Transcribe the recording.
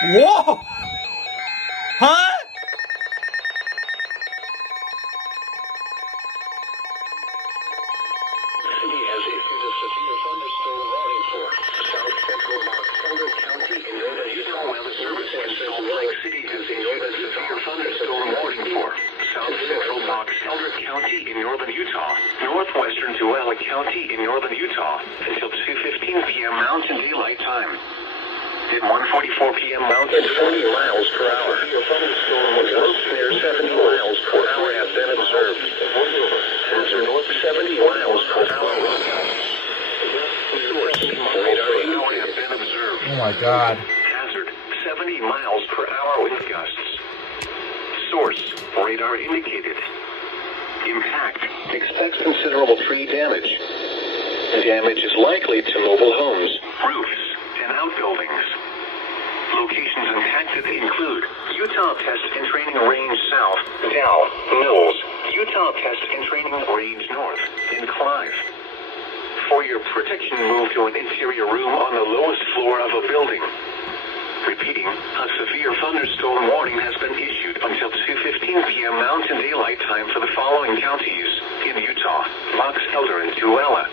Whoa! Huh? City has issued a severe thunderstorm warning for South Central Montgomery County in northern Utah. Weather Service has Salt Lake City has issued a severe thunderstorm warning for South Central Montgomery County in northern Utah, northwestern Tualatin County in northern Utah until 2:15 p.m. Mountain Daylight Time. At 1:44 p.m. Mountain 20 miles per hour. Severe thunderstorm was north near 70 miles per hour have been observed. Winds are north 70 miles per hour. Source radar have been observed. Oh my God. Hazard 70 miles per hour wind gusts. Source radar indicated. Impact expects considerable tree damage. Damage is likely to mobile homes, roofs, and outbuildings. Locations impacted include Utah Test and Training Range South, Dow, Mills, Utah Test and Training Range North, and Clive. For your protection, move to an interior room on the lowest floor of a building. Repeating, a severe thunderstorm warning has been issued until 2:15 p.m. Mountain Daylight Time for the following counties in Utah: Box Elder and Tuala.